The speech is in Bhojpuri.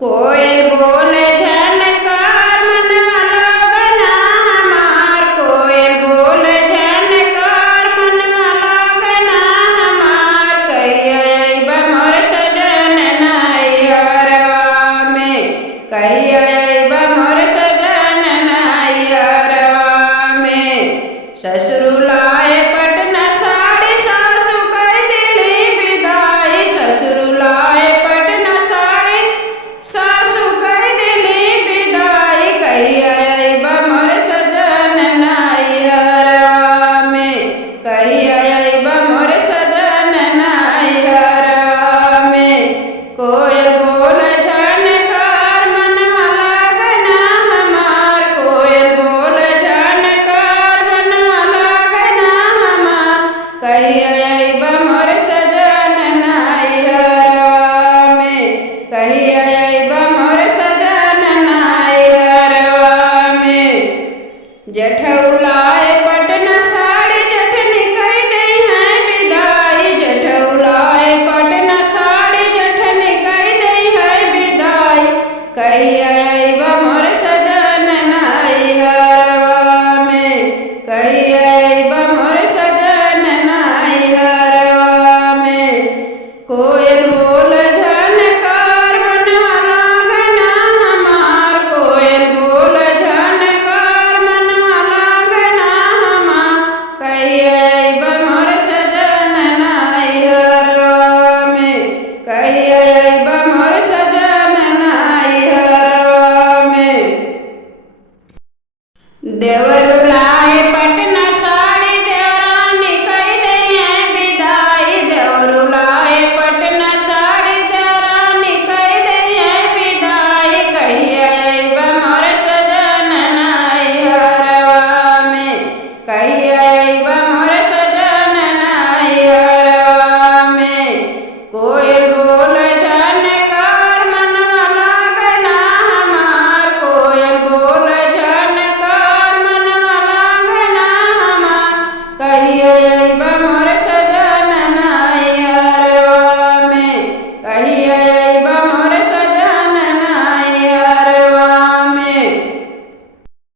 कोयल बोले झनकार मनवा लगना हमार, कोयल बोले झनकार मनवा लगना हमार। कहिया अइबा मोर सजन नैहरवा में, कहिया अइबा मोर सजन नैहरवा में। ससुर लाए पटना साड़ी सासु कर दिली विदाई, ससुर लाए पटना साड़ी सासु कर दिली विदाई। कहिया अइबा मोर सजन नैहरवा में, कहिया अइबा मोर सजन नैहरवा में। कोयल बोले झनकार मनवा लगना हमार, कोयल बोले झनकार मनवा लगना हमार। कहिया अइबा मोर सजन नैहरवा में, कहिया अइबा मोर सजन नैहरवा में। जेठौलाए पटना साड़ी जेठनी कह गई है विदाई, जेठौलाए पटना साड़ी जेठनी कह गई है विदाई। कहिया अइबा मोर सजन नैहरवा में, कहिया अइबा मोर सजन नैहरवा में। कोयल बोले झनकार मनवा लगना हमार, कोयल बोले झनकार मनवा लगना हमार। कहिया अइबा मोर सजन नैहरवा में, कहिया अइबा मोर सजन नैहरवा में। देवरु लाए पटना साड़ी देवरानी कह गई है विदाई, देवरु लाए पटना साड़ी देवरानी कह गई है विदाई। कहिया अइबा मोर सजन नैहरवा में, कहिया अइबा